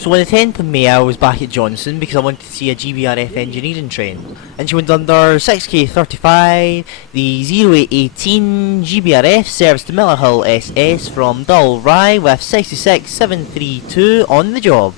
So on the 10th of May I was back at Johnstone because I wanted to see a GBRF engineering train. And she went under 6K35, the 0818 GBRF serves to Miller Hill SS from Dull Rye with 66732 on the job.